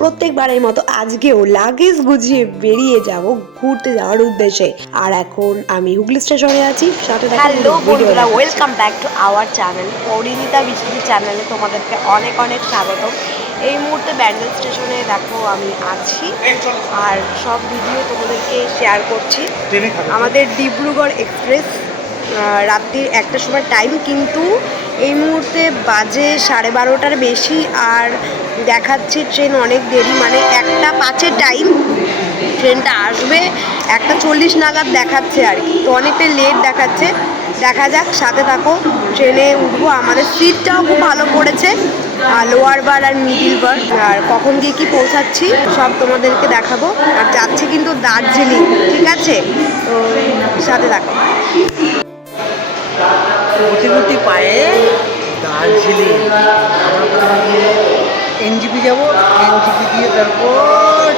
প্রত্যেকবারের মতো আজকেও লাগেজ গুছিয়ে বেরিয়ে যাব ঘুরতে যাওয়ার উদ্দেশ্যে। আর এখন আমি হুগলি স্টেশনে আছি। সাথে হ্যালো বন্ধুরা, welcome back to our channel Parineeta বিচিত্র চ্যানেলে তোমাদেরকে অনেক অনেক স্বাগত। এই মুহূর্তে ব্যান্ডেল স্টেশনে দেখো আমি আছি আর সব ভিডিও তোমাদেরকে শেয়ার করছি। আমাদের ডিব্রুগড় এক্সপ্রেস রাত্রির 1টার সময় টাইম, কিন্তু এই মুহূর্তে বাজে 12:30 বেশি আর দেখাচ্ছে ট্রেন অনেক দেরি, মানে 1:05 টাইম ট্রেনটা আসবে, 1:40 নাগাদ দেখাচ্ছে আর কি, তো অনেকটাই লেট দেখাচ্ছে। দেখা যাক, সাথে থাকো, ট্রেনে উঠবো। আমাদের সিটটাও খুব ভালো পড়েছে, লোয়ার বার আর মিডিল বার। আর কখন গিয়ে কি পৌঁছাচ্ছি সব তোমাদেরকে দেখাবো। আর যাচ্ছে কিন্তু দার্জিলিং, ঠিক আছে, তো সাথে থাকো। গুটি গুটি পায়ে দার্জিলিং। আমরা প্রথমে গিয়ে এনজিপি যাবো, এনজিপি দিয়ে তারপর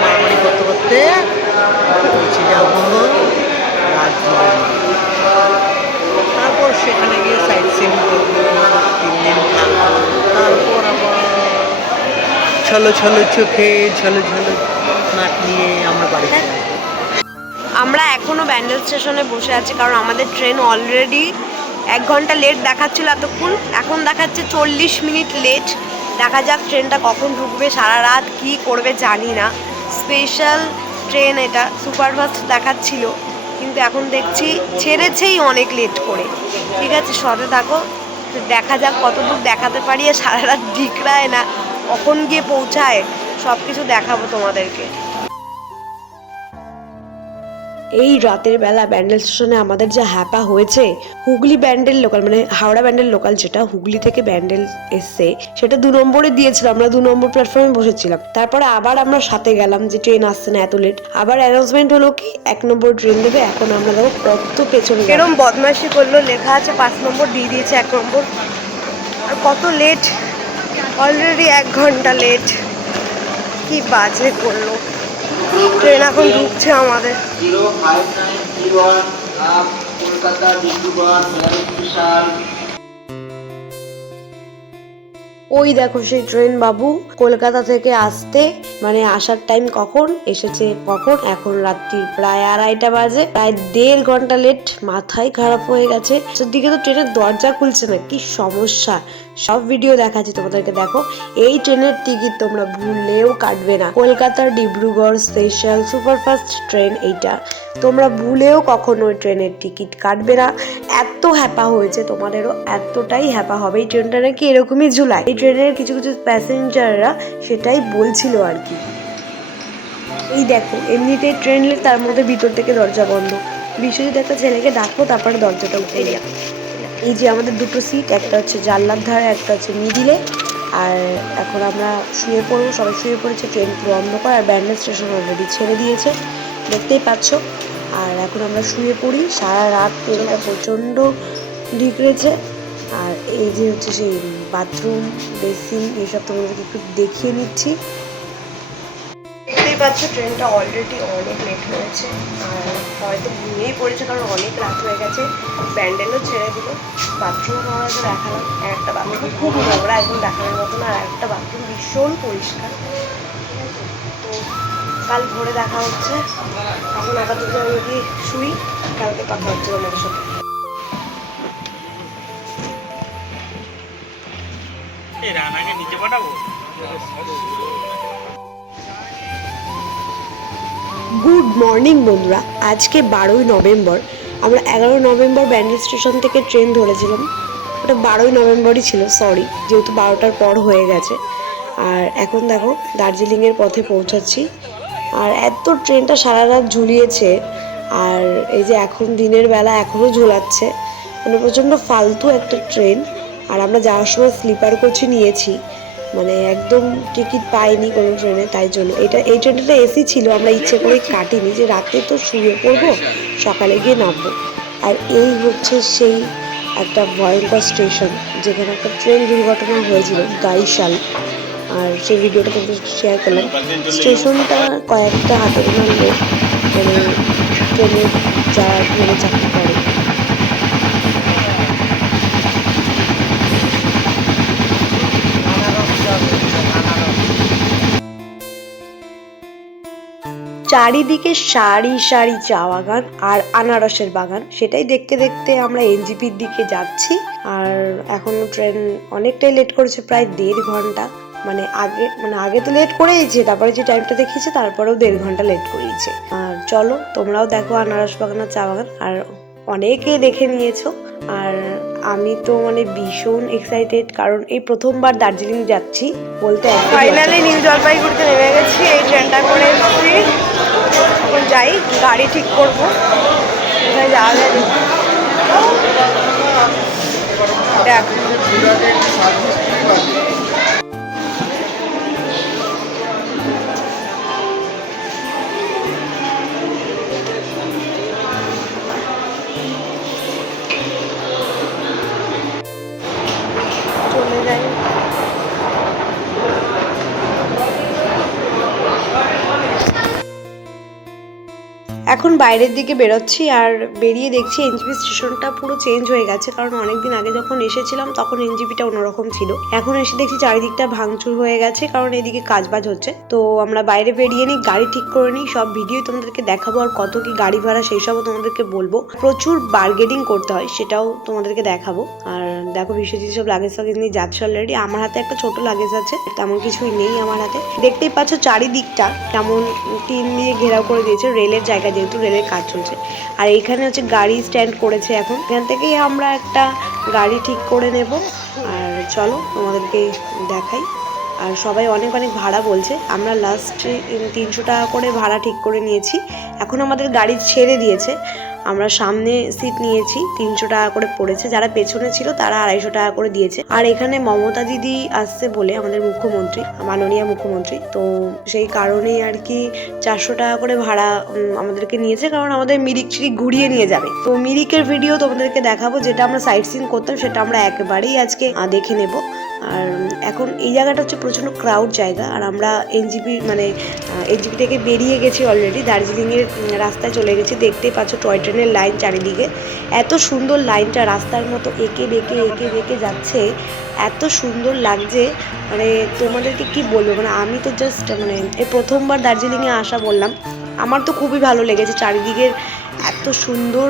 মারামারি করতে করতে পৌঁছে যাবো দার্জিলিং। তারপর সেখানে গিয়ে সাইট সিন করবো, 3 দিন থাকবো। তারপর আবার ছলো ছলো চোখে ঝলো ঝলো নাক নিয়ে আমরা বাড়ি চলে আসবো। আমরা এখনও ব্যান্ডেল স্টেশনে বসে আছি, কারণ আমাদের ট্রেন অলরেডি 1 ঘন্টা লেট দেখাচ্ছিল এতক্ষণ, এখন দেখাচ্ছে 40 মিনিট লেট। দেখা যাক ট্রেনটা কখন ঢুকবে, সারা রাত কী করবে জানি না। স্পেশাল ট্রেন, এটা সুপারফাস্ট দেখাচ্ছিল, কিন্তু এখন দেখছি ছেড়েছেই অনেক লেট করে। ঠিক আছে, সাথে থাকো, দেখা যাক কতদূর দেখাতে পারি, আর সারা রাত ঢিকরায় না কখন গিয়ে পৌঁছায়, সব কিছু দেখাবো তোমাদেরকে। এই রাতের বেলা ব্যান্ডেল স্টেশনে আমাদের যা হ্যাপা হয়েছে। হুগলি ব্যান্ডেল লোকাল, মানে হাওড়া ব্যান্ডেল লোকাল, যেটা হুগলি থেকে ব্যান্ডেল এসছে, সেটা 2 নম্বরে দিয়েছিল। আমরা 2 নম্বর প্ল্যাটফর্মে বসেছিলাম। তারপরে আবার আমরা সাথে গেলাম যে ট্রেন আসছে না, এত লেট। আবার অ্যানাউন্সমেন্ট হলো কি 1 নম্বর ট্রেন দেবে। এখন আমরা দেখো কত পেছনে এরকম বদমাইশি করলো, লেখা আছে 5 নম্বর, দিয়ে দিয়েছে 1 নম্বর। আর কত লেট, অলরেডি 1 ঘন্টা লেট, কি বাজে করলো। ট্রেন এখন ঢুকছে আমাদের। 0591 আপ কলকাতা ডিব্রুগড় স্পেশাল। ওই দেখো সেই ট্রেন বাবু কলকাতা থেকে আসতে, মানে আসার টাইম কখন, এসেছে কখন, এখন রাত্রি প্রায় 2:30 বাজে, প্রায় 1.5 ঘন্টা লেট। মাথায় খারাপ হয়ে গেছে। দিকে তো ট্রেনের দরজা খুলছে না, কি সমস্যা। সব ভিডিও দেখাচ্ছি তোমাদেরকে, দেখো। এই ট্রেনের টিকিট তোমরা ভুললেও কাটবে না। কলকাতার ডিব্রুগড় স্পেশাল সুপারফাস্ট ট্রেন এইটা, তোমরা ভুলেও কখনো ওই ট্রেনের টিকিট কাটবে না। এত হ্যাপা হয়েছে, তোমাদেরও এতটাই হ্যাপা হবে। এই ট্রেনটা নাকি এরকমই ঝুলায়। এই ট্রেনের কিছু কিছু প্যাসেঞ্জাররা সেটাই বলছিল আর কি। এই দেখো, এমনিতে ট্রেন তার মধ্যে ভিতর থেকে দরজা বন্ধ। বিশ্বজিৎ একটা ছেলেকে ডাকবো, তারপরে দরজাটা উঠে যাবে। এই যে আমাদের 2টো সিট, একটা হচ্ছে জানলার ধারে, একটা হচ্ছে মিডিলে। আর এখন আমরা শুয়ে পড়বো, সবাই শুয়ে পড়েছে। ট্রেন পুরো অন্ধকার, আর ব্যান্ডেল স্টেশন অলরেডি ছেড়ে দিয়েছে, দেখতেই পাচ্ছ। আর এখন আমরা শুয়ে পড়ি। সারা রাত ট্রেনটা প্রচণ্ড ঢিকরেছে। আর এই যে হচ্ছে সেই বাথরুম, বেসিন, এইসব তোমাদেরকে একটু দেখিয়ে নিচ্ছি। দেখতেই পাচ্ছ ট্রেনটা অলরেডি অনেক লেট হয়েছে, আর হয়তো ঘুমিয়েই পড়েছে, কারণ অনেক রাত হয়ে গেছে। ব্যান্ডেলও ছেড়ে দিল। বাথরুম আমাদের দেখালাম, একটা বাথরুম খুব নোংরা, একদম দেখানোর মতো না, আর একটা বাথরুম ভীষণ পরিষ্কার। তো কাল ভোরে দেখা হচ্ছে। এখন আপাতত আমি গিয়ে শুই, কালকে কথা হচ্ছে তোমাদের সাথে। গুড মর্নিং বন্ধুরা, আজকে 12ই নভেম্বর। আমরা 11 নভেম্বর ব্যান্ডেল স্টেশন থেকে ট্রেন ধরেছিলাম। ওটা 12ই নভেম্বরই ছিল, সরি, যেহেতু 12টার পর হয়ে গেছে। আর এখন দেখো দার্জিলিংয়ের পথে পৌঁছাচ্ছি। আর এত ট্রেনটা সারা রাত ঝুলিয়েছে, আর এই যে এখন দিনের বেলা এখনও ঝোলাচ্ছে, মানে প্রচণ্ড ফালতু একটা ট্রেন। আর আমরা যাওয়ার সময় স্লিপার কোচই নিয়েছি, মানে একদম টিকিট পাইনি কোনো ট্রেনে, তাই জন্য এই ট্রেনটা এসি ছিল। আমরা ইচ্ছে করে কাটিনি, যে রাতে তো শুয়ে পড়বো, সকালে গিয়ে নামবো। আর এই হচ্ছে সেই একটা ভয়ঙ্কর স্টেশন, যেখানে একটা ট্রেন দুর্ঘটনা হয়েছিল গাইশাল। আর সেই ভিডিওটা তোমাদের শেয়ার করলাম। স্টেশনটা কয়েকটা হাতে গোনা লোক, মানে ট্রেনে যারা মানে চাকরি করে। চারিদিকে সারি সারি চা বাগান আর আনারসের বাগান, সেটাই দেখতে দেখতে আমরা এনজিপির দিকে যাচ্ছি। আর এখনো ট্রেন অনেকটাই লেট করেছে, প্রায় 1.5 ঘন্টা। আগে তো লেট করেইছে, তারপরে যে টাইমটা দেখিয়েছে তারপরেও 1.5 ঘন্টা লেট করেইছে। আর চলো তোমরাও দেখো আনারস বাগান আর চা বাগান। আর অনেকে দেখে নিয়েছো, আর আমি তো মানে ভীষণ এক্সাইটেড, কারণ এই প্রথমবার দার্জিলিং যাচ্ছি বলতে। ফাইনালি নিউ জলপাইগুড়িতে নেমে গেছি, এই ট্রেনটা করে এসেছি। এখন যাই, গাড়ি ঠিক করবো, কোথায় যাওয়া যায় দেখি। দেখ চলে যাই। এখন বাইরের দিকে বেরোচ্ছি, আর বেরিয়ে দেখছি এনজিপি স্টেশনটা পুরো চেঞ্জ হয়ে গেছে। কারণ অনেকদিন আগে যখন এসেছিলাম তখন এনজিপিটা অন্যরকম ছিল, এখন এসে দেখছি চারিদিকটা ভাঙচুর হয়ে গেছে, কারণ এদিকে কাজবাজ হচ্ছে। তো আমরা বাইরে বেরিয়ে নিই, গাড়ি ঠিক করে নিই, সব ভিডিও তোমাদেরকে দেখাবো, আর কত কি গাড়ি ভাড়া সেই সবও তোমাদেরকে বলবো। প্রচুর বার্গেনিং করতে হয়, সেটাও তোমাদেরকে দেখাবো। আর দেখো বিশ্বজিৎ সব লাগেজ ফাগেজ নিয়ে যাচ্ছে অলরেডি। আমার হাতে একটা ছোট লাগেজ আছে, তেমন কিছুই নেই আমার হাতে। দেখতেই পাচ্ছ চারিদিকটা কেমন টিন দিয়ে ঘেরাও করে দিয়েছে, রেলের জায়গা যেহেতু রেলের কাজ চলছে। আর এইখানে হচ্ছে গাড়ি স্ট্যান্ড করেছে, এখন এখান থেকেই আমরা একটা গাড়ি ঠিক করে নেব। আর চলো তোমাদেরকে দেখাই। আর সবাই অনেক অনেক ভাড়া বলছে, আমরা লাস্টে 300 টাকা করে ভাড়া ঠিক করে নিয়েছি। এখন আমাদের গাড়ি ছেড়ে দিয়েছে, আমরা সামনে সিট নিয়েছি, 300 টাকা করে পড়েছে। যারা পেছনে ছিল তারা 250 টাকা করে দিয়েছে। আর এখানে মমতা দিদি আসছে বলে, আমাদের মুখ্যমন্ত্রী, মাননীয় মুখ্যমন্ত্রী, তো সেই কারণেই আর কি 400 টাকা করে ভাড়া আমাদেরকে নিয়েছে, কারণ আমাদের মিরিক চিরিক ঘুরিয়ে নিয়ে যাবে। তো মিরিকের ভিডিও তোমাদেরকে দেখাবো, যেটা আমরা সাইট সিন করতাম সেটা আমরা একেবারেই আজকে দেখে নেব। আর এখন এই জায়গাটা হচ্ছে প্রচণ্ড ক্রাউড জায়গা। আর আমরা এনজিপি থেকে বেরিয়ে গেছি অলরেডি, দার্জিলিংয়ের রাস্তায় চলে গেছি। দেখতেই পাচ্ছ টয় ট্রেনের লাইন চারিদিকে, এত সুন্দর লাইনটা রাস্তার মতো এঁকে বেঁকে যাচ্ছে, এত সুন্দর লাগছে। মানে তোমাদেরকে কি বলবো, মানে আমি তো জাস্ট মানে এই প্রথমবার দার্জিলিংয়ে আসা বললাম, আমার তো খুবই ভালো লেগেছে। চারিদিকের এত সুন্দর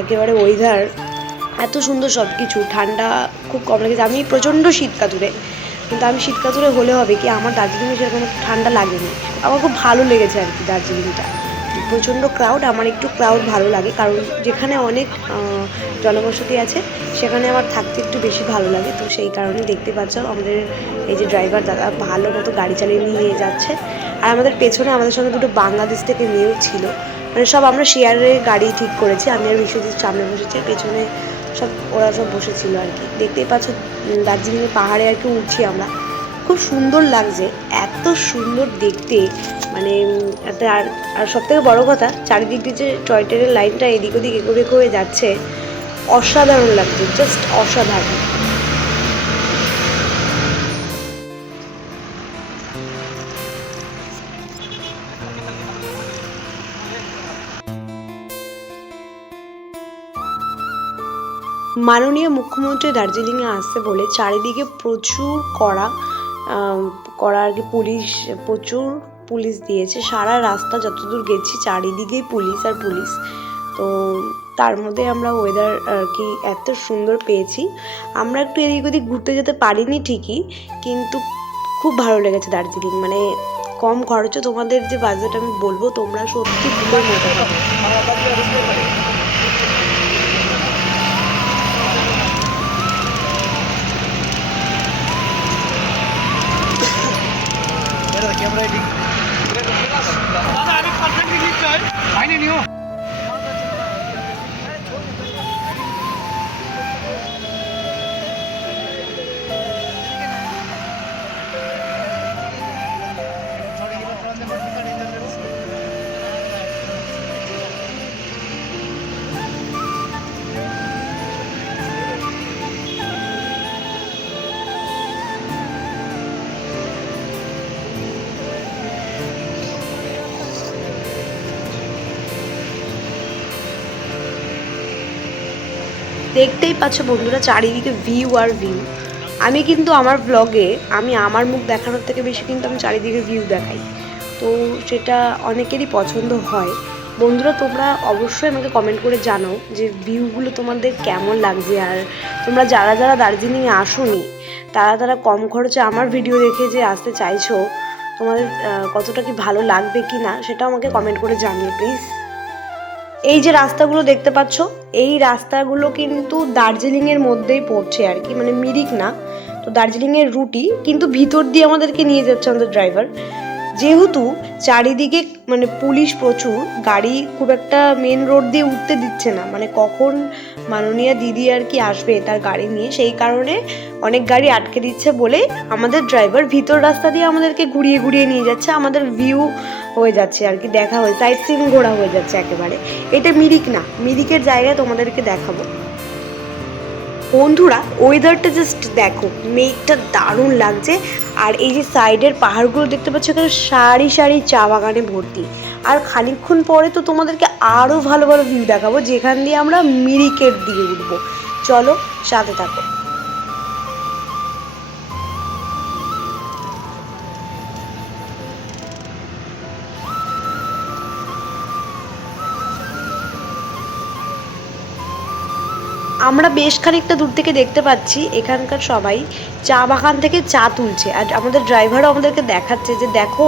একেবারে ওয়েদার, এত সুন্দর সব কিছু, ঠান্ডা খুব কম লেগেছে। আমি প্রচণ্ড শীত কাতুরে, কিন্তু আমি শীত কাতুরে হলে হবে কি, আমার দার্জিলিংয়ে সেরকম ঠান্ডা লাগেনি, আমার খুব ভালো লেগেছে আর কি দার্জিলিংটা। প্রচণ্ড ক্রাউড, আমার একটু ক্রাউড ভালো লাগে, কারণ যেখানে অনেক জনবসতি আছে সেখানে আমার থাকতে একটু বেশি ভালো লাগে। তো সেই কারণে দেখতে পাচ্ছ আমাদের এই যে ড্রাইভার দাদা ভালো মতো গাড়ি চালিয়ে নিয়ে যাচ্ছে। আর আমাদের পেছনে আমাদের সঙ্গে দুটো বাংলাদেশ থেকে মেয়েও ছিল, মানে সব আমরা শেয়ারে গাড়ি ঠিক করেছি। আমি আর বিশ্বজিৎ সামনে বসেছি, পেছনে ওরা সব বসেছিল আর কি। দেখতেই পাচ্ছ দার্জিলিংয়ের পাহাড়ে আর কি উঠছি আমরা, খুব সুন্দর লাগছে, এত সুন্দর দেখতে। মানে আর সব থেকে বড়ো কথা, চারিদিক দিয়ে যে টয় ট্রেনের লাইনটা এদিক ওদিক এঁকো হয়ে যাচ্ছে, অসাধারণ লাগছে, জাস্ট অসাধারণ। মাননীয় মুখ্যমন্ত্রী দার্জিলিংয়ে আসছে বলে চারিদিকে প্রচুর কড়া আর কি প্রচুর পুলিশ দিয়েছে। সারা রাস্তা যতদূর গেছি চারিদিকেই পুলিশ আর পুলিশ। তো তার মধ্যে আমরা ওয়েদার আর কি এত সুন্দর পেয়েছি। আমরা একটু এদিক ওদিক ঘুরতে যেতে পারিনি ঠিকই, কিন্তু খুব ভালো লেগেছে দার্জিলিং। মানে কম খরচে, তোমাদের যে বাজেট আমি বলবো, তোমরা সত্যি খুবই মজা পাবে। দেখতেই পাচ্ছ বন্ধুরা চারিদিকে ভিউ আর ভিউ। আমি কিন্তু আমার ব্লগে আমি আমার মুখ দেখানোর থেকে বেশি কিন্তু আমি চারিদিকে ভিউ দেখাই। তো সেটা অনেকেরই পছন্দ হয়। বন্ধুরা তোমরা অবশ্যই আমাকে কমেন্ট করে জানাও যে ভিউগুলো তোমাদের কেমন লাগছে, আর তোমরা যারা যারা দার্জিলিংয়ে আসোনি তারা কম খরচে আমার ভিডিও দেখে যে আসতে চাইছো, তোমাদের কতটা কি ভালো লাগবে কি না সেটাও আমাকে কমেন্ট করে জানিও প্লিজ। এই যে রাস্তাগুলো দেখতে পাচ্ছ, এই রাস্তাগুলো কিন্তু দার্জিলিংয়ের মধ্যেই পড়ছে আর কি, মানে মিরিক না। তো দার্জিলিংয়ের রুটই, কিন্তু ভিতর দিয়ে আমাদেরকে নিয়ে যাচ্ছে আমাদের ড্রাইভার। যেহেতু চারিদিকে মানে পুলিশ প্রচুর, গাড়ি খুব একটা মেন রোড দিয়ে উঠতে দিচ্ছে না, মানে কখন মাননীয়া দিদি আর কি আসবে তার গাড়ি নিয়ে, সেই কারণে অনেক গাড়ি আটকে দিচ্ছে বলে আমাদের ড্রাইভার ভিতর রাস্তা দিয়ে আমাদেরকে ঘুরিয়ে ঘুরিয়ে নিয়ে যাচ্ছে। আমাদের ভিউ হয়ে যাচ্ছে আর কি, দেখা হয়ে সাইট সিন ঘোরা হয়ে যাচ্ছে একেবারে। এটা মিরিক না, মিরিকের জায়গায় তোমাদেরকে দেখাবো। বন্ধুরা ওয়েদারটা জাস্ট দেখো, মেঘটা দারুণ লাগছে। আর এই যে সাইডের পাহাড়গুলো দেখতে পাচ্ছ, এখানে সারি সারি চা বাগানে ভর্তি। আর খানিকক্ষণ পরে তো তোমাদেরকে আরও ভালো ভালো ভিউ দেখাবো, যেখান দিয়ে আমরা মিরিকের দিকে উঠবো। চলো সাথে থাকো। আমরা বেশ খানিকটা দূর থেকে দেখতে পাচ্ছি এখানকার সবাই চা বাগান থেকে চা তুলছে, আর আমাদের ড্রাইভারও আমাদেরকে দেখাচ্ছে যে দেখো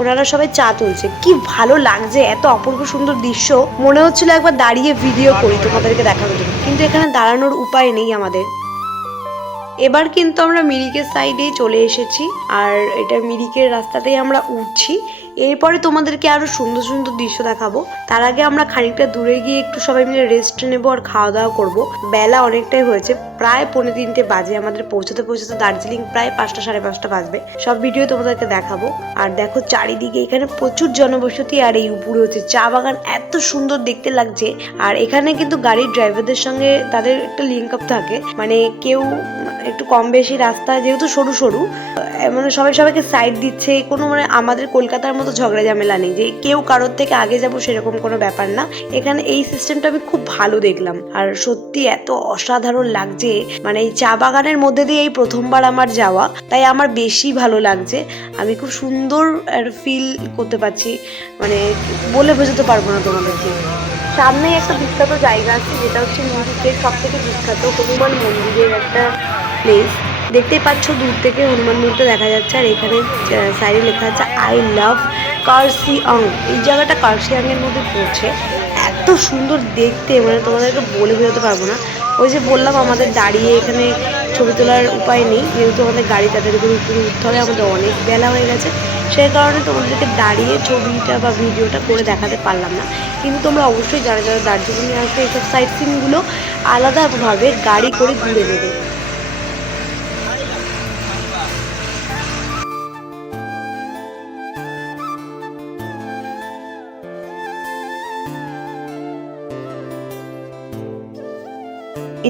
ওনারা সবাই চা তুলছে। কি ভালো লাগছে, এত অপূর্ব সুন্দর দৃশ্য, মনে হচ্ছিল একবার দাঁড়িয়ে ভিডিও করি তোমাদেরকে দেখানোর জন্য, কিন্তু এখানে দাঁড়ানোর উপায় নেই আমাদের। এবার কিন্তু আমরা মিরিকের সাইডেই চলে এসেছি, আর এটা মিরিকের রাস্তাতেই আমরা উঠছি। এরপরে তোমাদেরকে আরো সুন্দর সুন্দর দৃশ্য দেখাবো। তার আগে আমরা খানিকটা দূরে গিয়ে একটু সবাই মিলে রেস্ট নেবো আর খাওয়া দাওয়া করবো। বেলা অনেকটাই হয়েছে, প্রায় 3:45 বাজে। আমাদের পৌঁছাতে পৌঁছাতে দার্জিলিং প্রায় 5টা সাড়ে 5টা বাজবে। সব ভিডিও তোমাদেরকে দেখাবো। আর দেখো চারিদিকে এখানে প্রচুর জনবসতি, আর এই উপরে হচ্ছে চা বাগান, এত সুন্দর দেখতে লাগছে। আর এখানে কিন্তু গাড়ির ড্রাইভারদের সঙ্গে তাদের একটা লিঙ্ক আপ থাকে, মানে কেউ একটু কম বেশি রাস্তা যেহেতু সরু সরু, মানে সবাইকে সাইড দিচ্ছে। কোনো মানে আমাদের কলকাতার মতো ঝগড়া ঝামেলা নেই যে কেউ কারোর থেকে আগে যাবো, সেরকম কোনো ব্যাপার না। এখানে এই সিস্টেমটা আমি খুব ভালো দেখলাম, আর সত্যি এত অসাধারণ লাগছে। মানে এই চা বাগানের মধ্যে দিয়ে এই প্রথমবার আমার যাওয়া, তাই আমার বেশি ভালো লাগছে। আমি খুব সুন্দর ফিল করতে পারছি, মানে বলে বোঝাতে পারবো না তোমাদেরকে। সামনেই একটা বিখ্যাত জায়গা আছে, যেটা হচ্ছে মিরিকের সব থেকে বিখ্যাত হনুমান মন্দিরের একটা প্লেস। দেখতেই পাচ্ছ দূর থেকে হনুমান মন্দিরটা দেখা যাচ্ছে, আর এখানে সাইডে লেখা আছে আই লাভ কার্সিয়াং। এই জায়গাটা কার্সিয়াংয়ের মধ্যে পড়ছে। এত সুন্দর দেখতে, মানে তোমাদেরকে বলে বোঝাতে পারবো না। ওই যে বললাম আমাদের দাঁড়িয়ে এখানে ছবি তোলার উপায় নেই, যেহেতু আমাদের গাড়ি তাদের উপরে উপরে উঠতে হবে, আমাদের অনেক বেলা হয়ে গেছে। সেই কারণে তোমাদেরকে দাঁড়িয়ে ছবিটা বা ভিডিওটা করে দেখাতে পারলাম না। কিন্তু তোমরা অবশ্যই যারা যারা দার্জিলিংয়ে আসবে এইসব সাইট সিনগুলো আলাদাভাবে গাড়ি করে ঘুরে নেবে।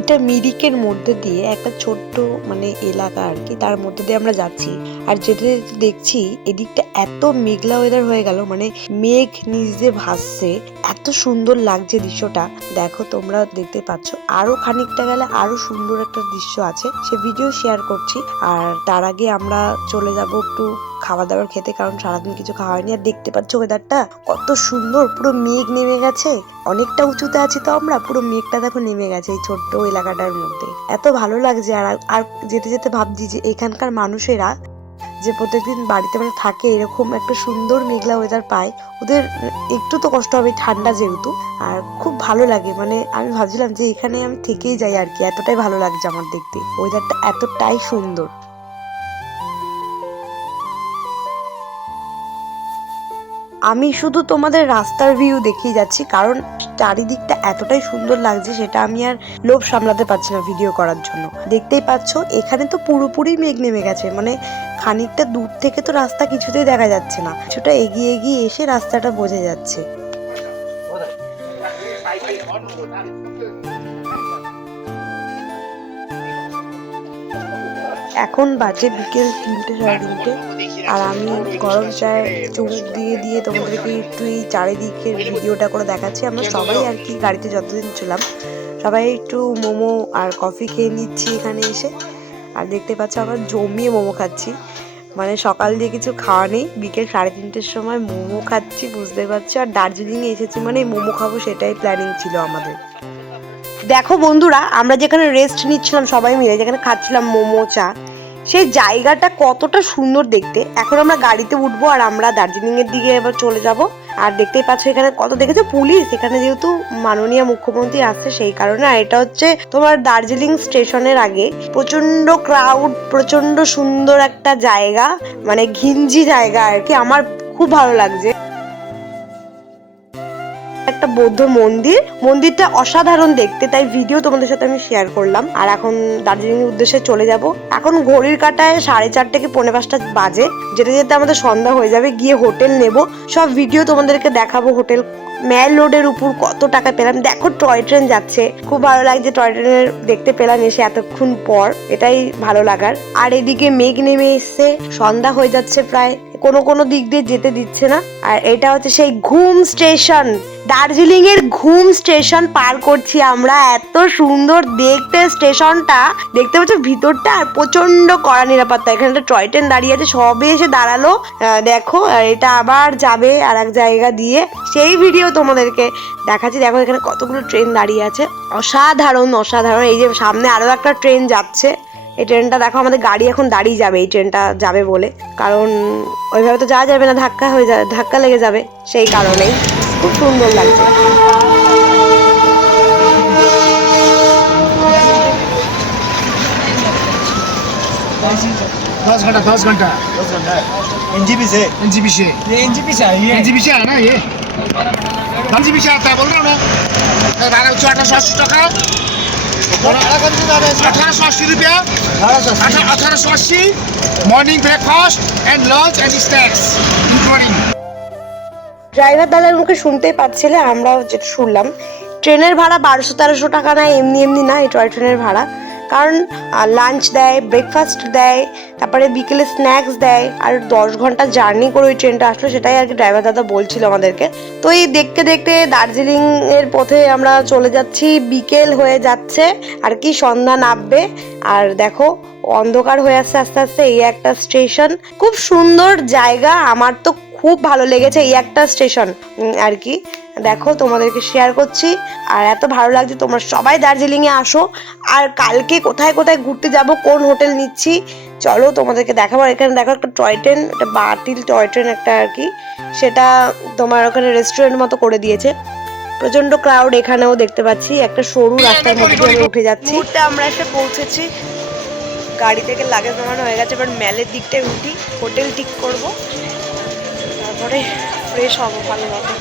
এটা মিরিকের মধ্যে দিয়ে একটা ছোট্ট মানে এলাকা আর কি, তার মধ্যে দিয়ে আমরা যাচ্ছি। আর যেতে যেতে দেখছি এদিকটা এত মেঘলা ওয়েদার হয়ে গেল, মানে মেঘ নিচ দিয়ে ভাসছে, এত সুন্দর লাগছে দৃশ্যটা। দেখো তোমরা দেখতে পাচ্ছ, আরো খানিকটা গেলে আরো সুন্দর একটা দৃশ্য আছে, সে ভিডিও শেয়ার করছি। আর তার আগে আমরা চলে যাব একটু খাওয়া দাওয়ার খেতে, কারণ সারাদিন কিছু খাওয়া হয়নি। আর দেখতে পাচ্ছ ওয়েদারটা কত সুন্দর, পুরো মেঘ নেমে গেছে, অনেকটা উঁচুতে আছি তো আমরা, পুরো মেঘটা দেখো নেমে গেছে এই ছোট্ট এলাকাটার মধ্যে। এত ভালো লাগছে। আর যেতে যেতে ভাবছি যে এখানকার মানুষেরা যে প্রত্যেকদিন বাড়িতে মানে থাকে, এরকম একটা সুন্দর মেঘলা ওয়েদার পায়, ওদের একটু তো কষ্ট হবে ঠান্ডা যেহেতু। আর খুব ভালো লাগে, মানে আমি ভাবছিলাম যে এখানে আমি থেকেই যাই আর কি, এতটাই ভালো লাগছে আমার দেখতে, ওয়েদারটা এতটাই সুন্দর। আমি শুধু তোমাদের রাস্তার ভিউ দেখিয়ে যাচ্ছি, কারণ চারিদিকটা এতটাই সুন্দর লাগছে, সেটা আমি আর লোভ সামলাতে পারছি না ভিডিও করার জন্য। দেখতেই পাচ্ছ এখানে তো পুরোপুরি মেঘ নেমে গেছে, মানে খানিকটা দূর থেকে তো রাস্তা কিছুতেই দেখা যাচ্ছে না, কিছুটা এগিয়ে এগিয়ে এসে রাস্তাটা বোঝা যাচ্ছে। এখন বাজে বিকেল 3টে সাড়ে 3টে, আর আমি গরম চায় চুমুক দিয়ে দিয়ে তোমাদেরকে একটু এই চারিদিকের ভিডিওটা করে দেখাচ্ছি। আমরা সবাই আর কি গাড়িতে যতদিন ছিলাম সবাই একটু মোমো আর কফি খেয়ে নিচ্ছি এখানে এসে। আর দেখতে পাচ্ছ আমরা জমিয়ে মোমো খাচ্ছি, মানে সকাল দিয়ে কিছু খাওয়া নেই, বিকেল 3:30-র সময় মোমো খাচ্ছি, বুঝতে পারছি। আর দার্জিলিংয়ে এসেছি মানে মোমো খাবো, সেটাই প্ল্যানিং ছিল আমাদের। দেখো বন্ধুরা, আমরা যেখানে রেস্ট নিচ্ছিলাম সবাই মিলে, যেখানে খাচ্ছিলাম মোমো চা, সেই জায়গাটা কতটা সুন্দর দেখতে। এখন আমরা গাড়িতে উঠবো আর আমরা দার্জিলিং এর দিকে এবার চলে যাব। আর দেখতেই পাচ্ছ এখানে কত দেখেছো পুলিশ, এখানে যেহেতু মাননীয় মুখ্যমন্ত্রী আসছে সেই কারণে। আর এটা হচ্ছে তোমার দার্জিলিং স্টেশনের আগে, প্রচন্ড ক্রাউড, প্রচন্ড সুন্দর একটা জায়গা, মানে ঘিঞ্জি জায়গা আর কি। আমার খুব ভালো লাগছে। একটা বৌদ্ধ মন্দির, মন্দিরটা অসাধারণ দেখতে, তাই ভিডিও তোমাদের সাথে আমি শেয়ার করলাম। আর এখন দার্জিলিং এর উদ্দেশ্যে চলে যাব। এখন ঘড়ির কাঁটায় 4:30 থেকে 4:45 বাজে, যেতে যেতে আমাদের সন্ধ্যা হয়ে যাবে। গিয়ে হোটেল নেব, সব ভিডিও তোমাদেরকে দেখাবো। হোটেল ম্যাল রোডের উপর কত টাকা পেলাম, দেখো টয় ট্রেন যাচ্ছে, খুব ভালো লাগছে। টয় ট্রেনের দেখতে পেলাম এসে এতক্ষণ পর, এটাই ভালো লাগার। আর এদিকে মেঘ নেমে এসছে, সন্ধ্যা হয়ে যাচ্ছে প্রায়, কোনো কোনো দিক দিয়ে যেতে দিচ্ছে না। আর এটা হচ্ছে সেই ঘুম স্টেশন, দার্জিলিং এর ঘুম স্টেশন পার করছি আমরা। এত সুন্দর দেখতে স্টেশনটা, দেখতে পাচ্ছ ভিতরটা, আর প্রচন্ড কড়া নিরাপত্তা। এখানে একটা টয় ট্রেন দাঁড়িয়ে আছে, সবে এসে দাঁড়ালো দেখো। আর এটা আবার যাবে আর এক জায়গা দিয়ে, সেই ভিডিও তোমাদেরকে দেখাচ্ছি। দেখো এখানে কতগুলো ট্রেন দাঁড়িয়ে আছে, অসাধারণ অসাধারণ। এই যে সামনে আরো একটা ট্রেন যাচ্ছে, এই ট্রেনটা দেখো, আমাদের গাড়ি এখন দাঁড়িয়ে যাবে এই ট্রেনটা যাবে বলে, কারণ ওইভাবে তো যাওয়া যাবে না, ধাক্কা হয়ে যাবে, ধাক্কা লেগে যাবে, সেই কারণেই। খুব সুন্দর লাগছে। 10 घंटा एनजीपी से ये एनजीपी से है ना, ये एनजीपी से आता है, बोल रहा हूँ ना। 1880 টাকা, 1880 रुपया, 1880 morning breakfast and lunch and snacks including. Driver দাদার মুখে শুনতেই পাচ্ছিলে, আমরাও যেটা শুনলাম। ট্রেনের ভাড়া 1200-1300 টাকা না, এমনি এমনি না এই টয় ট্রেনের ভাড়া। কারণ লাঞ্চ দেয়, ব্রেকফাস্ট দেয়, তারপরে বিকেলে স্ন্যাক্স দেয়। আর 10 ঘন্টা জার্নি করে ওই ট্রেনটা আসলো, সেটাই আর কি ড্রাইভার দাদা বলছিল আমাদেরকে। তো এই দেখতে দেখতে দার্জিলিং এর পথে আমরা চলে যাচ্ছি, বিকেল হয়ে যাচ্ছে আর কি, সন্ধ্যা নামবে। আর দেখো অন্ধকার হয়ে আসছে আস্তে আস্তে। এই একটা স্টেশন, খুব সুন্দর জায়গা, আমার তো খুব ভালো লেগেছে এই একটা স্টেশন আর কি। দেখো তোমাদেরকে শেয়ার করছি, আর এত ভালো লাগছে। তোমরা সবাই দার্জিলিংয়ে আসো। আর কালকে কোথায় কোথায় ঘুরতে যাব, কোন হোটেল নিচ্ছি, চলো তোমাদেরকে দেখাবো। এখানে দেখো একটা টয় ট্রেন, একটা বাতিল টয় ট্রেন একটা আর কি, সেটা তোমার ওখানে রেস্টুরেন্ট মতো করে দিয়েছে। প্রচন্ড ক্রাউড এখানেও দেখতে পাচ্ছি। একটা সরু রাস্তার মধ্যে দিয়ে আমরা উঠে যাচ্ছি। মুহূর্তে আমরা এসে পৌঁছেছি, গাড়ি থেকে লাগেজ নামানো হয়ে গেছে। এবার ম্যালের দিকটায় উঠি, হোটেল ঠিক করব, তারপরে ফ্রেশ হবো ভালো মতো।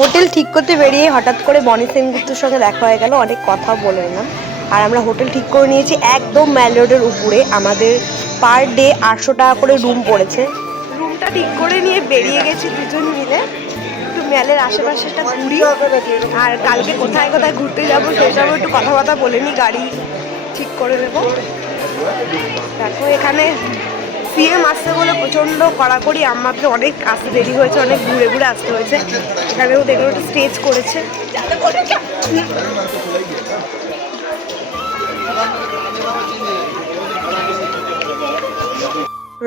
হোটেল ঠিক করতে বেরিয়ে হঠাৎ করে বনি সেনগুপ্তর সঙ্গে দেখা হয়ে গেল, অনেক কথা বলে নিলাম। আর আমরা হোটেল ঠিক করে নিয়েছি একদম ম্যাল রোডের উপরে। আমাদের পার ডে 800 টাকা করে রুম পড়েছে। রুমটা ঠিক করে নিয়ে বেরিয়ে গেছি দুজন মিলে, একটু ম্যালের আশেপাশেটা ঘুরি। আর কালকে কোথায় কোথায় ঘুরতে যাবো সেসবও একটু কথাবার্তা বলে নিই, গাড়ি ঠিক করে দেবো। দেখো এখানে সিএম আসতে বলে প্রচন্ড কড়াকড়ি, আমাদের অনেক আসতে দেরি হয়েছে, অনেক ঘুরে ঘুরে আসতে হয়েছে। এখানেও দেখলো একটা স্টেজ করেছে।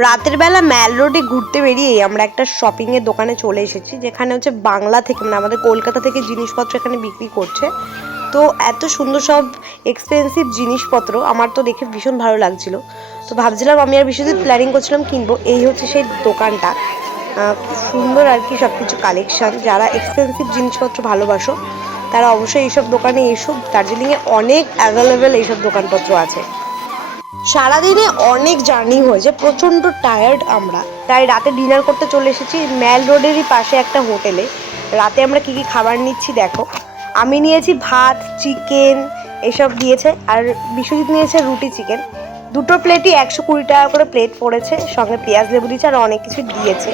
রাতের বেলা ম্যাল রোডে ঘুরতে বেরিয়ে আমরা একটা শপিং এর দোকানে চলে এসেছি, যেখানে হচ্ছে বাংলা থেকে, মানে আমাদের কলকাতা থেকে জিনিসপত্র এখানে বিক্রি করছে। তো এত সুন্দর সব এক্সপেন্সিভ জিনিসপত্র, আমার তো দেখে ভীষণ ভালো লাগছিল। তো ভাবছিলাম, আমি আর বিশ্বজিৎ প্ল্যানিং করছিলাম কিনবো। এই হচ্ছে সেই দোকানটা, খুব সুন্দর আর কি সব কিছু কালেকশান। যারা এক্সপেন্সিভ জিনিসপত্র ভালোবাসো তারা অবশ্যই এইসব দোকানে এসো। দার্জিলিংয়ে অনেক অ্যাভেলেবেল এইসব দোকানপত্র আছে। সারাদিনে অনেক জার্নি হয়েছে, প্রচণ্ড টায়ার্ড আমরা, তাই রাতে ডিনার করতে চলে এসেছি ম্যাল রোডেরই পাশে একটা হোটেলে। রাতে আমরা কী কী খাবার নিচ্ছি দেখো। আমি নিয়েছি ভাত, চিকেন এসব দিয়েছে, আর বিশ্বজিৎ নিয়েছে রুটি চিকেন। দুটো প্লেটই 120 টাকা করে প্লেট পড়েছে, সঙ্গে পেঁয়াজ লেবু দিয়েছে, আর অনেক কিছু দিয়েছে।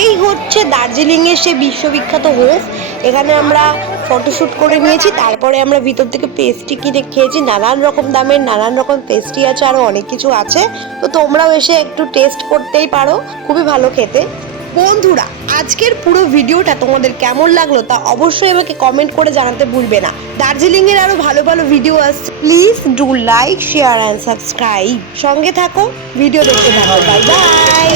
এই হচ্ছে দার্জিলিংয়ের সে বিশ্ববিখ্যাত হোস। এখানে আমরা ফটোশ্যুট করে নিয়েছি, তারপরে আমরা ভিতর থেকে পেস্ট্রি কিনে খেয়েছি। নানান রকম দামের নানান রকম পেস্ট্রি আছে, আরও অনেক কিছু আছে। তো তোমরাও এসে একটু টেস্ট করতেই পারো, খুবই ভালো খেতে। বন্ধুরা আজকের পুরো ভিডিওটা তোমাদের কেমন লাগলো তা অবশ্যই আমাকে কমেন্ট করে জানাতে ভুলবে না। দার্জিলিংয়ের আরও ভালো ভালো ভিডিও আসছে, please do like share and subscribe. সঙ্গে থাকো, ভিডিও দেখতে থাকো। Bye bye.